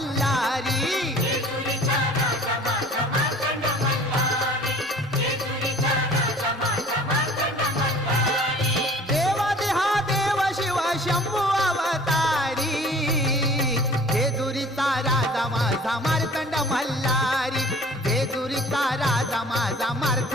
मल्हारी देवादेहा देव शिव शंभू अवतारी जेजुरीचा राजा माझा मार्तंड मल्हारी जेजुरीचा राजा माझा मार्तंड